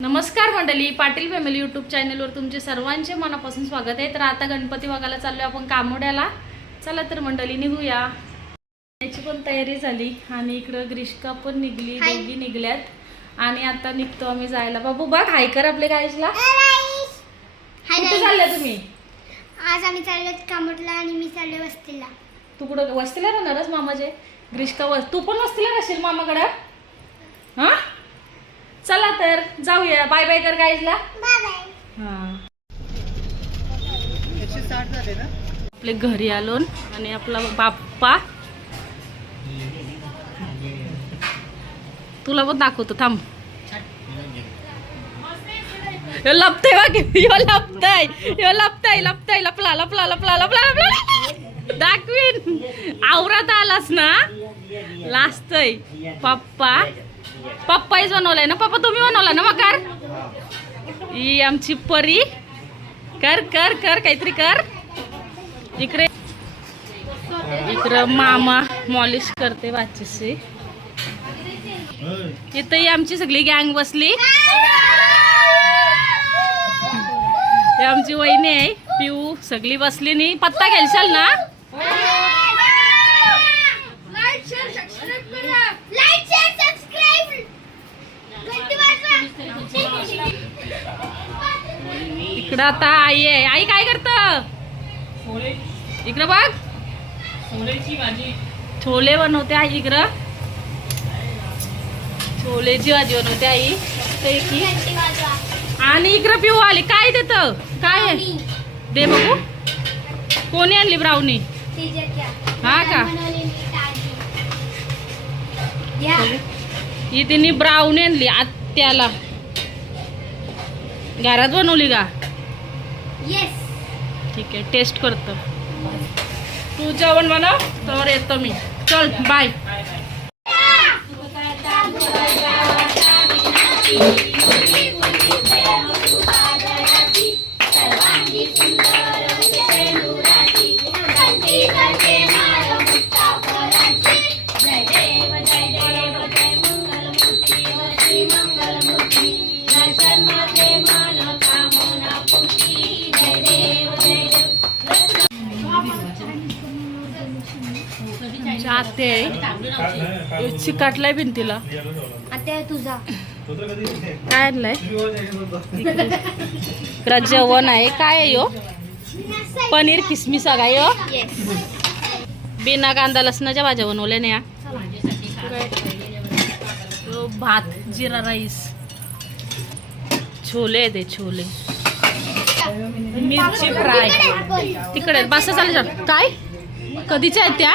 नमस्कार मंडळी Patil family YouTube चॅनलवर तुमचे सर्वांचे मनापासून स्वागत आहे. तर आता गणपती बघायला चाललोय आपण कामोड्याला. चला तर मंडळी निघूया. याची पण तयारी झाली आणि इकडं ग्रीष्का पण निघली. दोघी निघल्यात. आणि आता निघतो आम्ही जायला. बाबू बघ हाय कर आपले गायजला कुठे. चालल्या तुम्ही? आज आम्ही चाललो कामटला आणि मी चाललो वस्तीला. तू कुठं वस्तीला राहणारच मामाचे ग्रीष्का वस तू पण वस्तीला राहशील मामाकडं? हा? चला तर जाऊया. बाय बाय कर गायजला बाय बाय हा. आपले घरी आलो आणि आपला बाप्पा. तुला पण दाखवतो थांब. ह्यो लपतय बघ ह्यो लपतय ह्यो लपतय लपतय लपला लपला लपला लपला लपला. दाखवीन. आवरात आलास ना? लाजतय. पप्पा पप्पाहीच बनवलाय ना? पप्पा तुम्ही बनवला ना मग? कर. ही आमची परी. कर कर कर काहीतरी कर. इकडे. इकडं मामा मॉलिश करते वाचीशी. इथं ही आमची सगळी गँग बसली. आमची वहिनी आहे पिऊ. सगळी बसली नी. पत्ता घ्यायचाल ना लाईक शेअर सबस्क्राइब करा लाईक शेअर सबस्क्राइब इकडं आता आई आहे. आई काय करत? इकडं बघ. छोले बनवते आई इकडं. छोलेची भाजी बनवते आई. ते की? आणि इकडं पिऊ आली. काय देत? काय दे बघू. कोणी आणली ब्राउनी? हा का? ही तिने ब्राउनी आणली आत्याला. घरात बनवली का? येस ठीक आहे टेस्ट करतो. तू जेवण बनव तर येतो मी. चल बाय आहे चिकाटलाय भिंतीला. आता तुझा. काय आणलंय? इकडं जेवण आहे. काय आहे यो? पनीर किसमिस काय यो? बिना कांदा लसणाच्या भाज्या बनवल्या तो भात जिरा राईस. छोले ते छोले. मिरची फ्राय. तिकडे बस चालेल काय? कधीच्या आहेत त्या?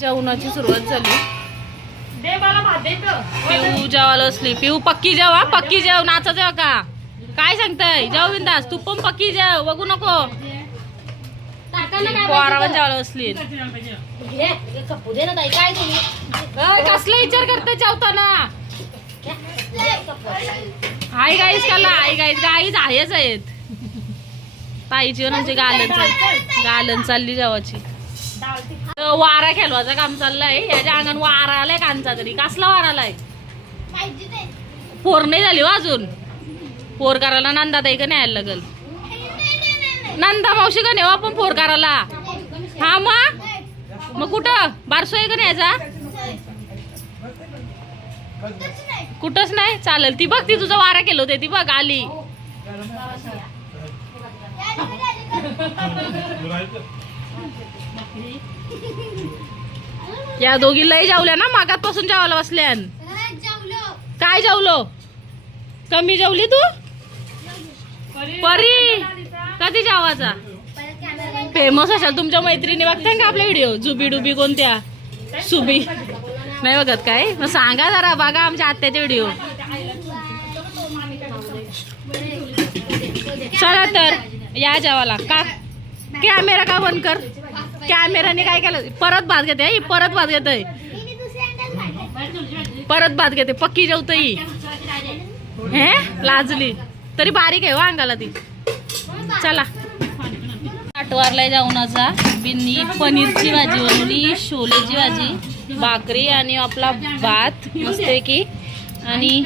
जेवणाची सुरुवात झाली. पिऊ जेवायला असली पिऊ पक्की जेवा पक्की जेव नाचा जेवा का? काय सांगताय? जेव बिंदास तू पण पक्की जेव बघू नको. जेवायला असली कसला विचार करते जेवताना? आई गाईच काला आई गाईच गाईच आहेच आहेत. ताईची आमची गालन चालली गालन चालली जेवाची वारा खेळवायचं काम चाललंय. याच्या अंगण वारा आलाय कांचा तरी. कसला वारा आलाय? पोर नाही झाली हो अजून. पोर करायला नंदा ताई का नाही लागल? नंदा मावशी का नेऊ आपण पोर करायला? हा मग? मग कुठं? बारसोय का न्यायचा कुठंच नाही? चालेल. ती बघ ती तुझा वारा केलं होते ती बघ आली. या दोघी लय जावल्या ना? मागातपासून जेवायला बसल्यान. काय जावलो? कमी जेवली तू? परी कधी जावाचा? फेमस असाल तुमच्या मैत्रिणी. बघताय का आपल्या व्हिडिओ जुबी डुबी कोणत्या? सुबी. नाही बघत काय? मग सांगा जरा बघा आमच्या आत्याचे व्हिडिओ चला तर या जेवायला का? कॅमेरा का बंद कर? कॅमेराने काय केलं? परत भात घेते ही परत भात घेत. परत भात घेते पक्की जेवत ही. हे? लाजली. तरी बारीक आहे वा अंगाला ती. चला. आटवारला जाऊनाचा बिन्नी पनीरची भाजी बनवली शोलेची भाजी भाकरी आणि आपला भात. मस्तपैकी आणि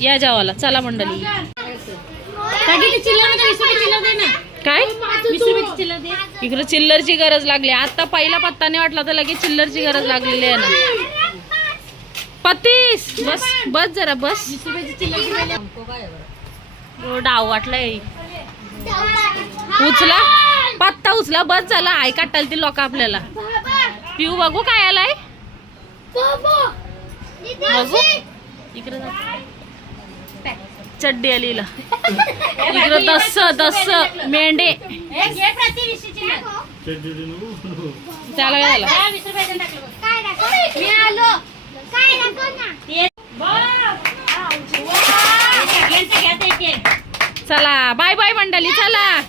या जावाला चला मंडळी. काय? इकडे चिल्लरची गरज लागली. आता पहिला पत्ता नाही वाटला तर लगेच चिल्लरची गरज लागलेली आहे ना. पतीस! बस बस जरा बस. डाव वाटलाय. उचला. पत्ता उचला बस झाला. आई काटाल ती लोक आपल्याला. पिऊ बघू काय आलाय. बघू. इकडे. चड्डी आली हिला. इकडे दस दस मेंढे त्याला काय झालं काय दाखव? मी आलो काय दाखव ना चला बाय बाय मंडळी चला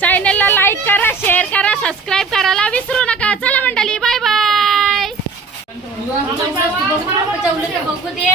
चॅनलला लाईक करा शेअर करा सबस्क्राईब करायला विसरू नका चला मंडळी बाय बाय इकडे ये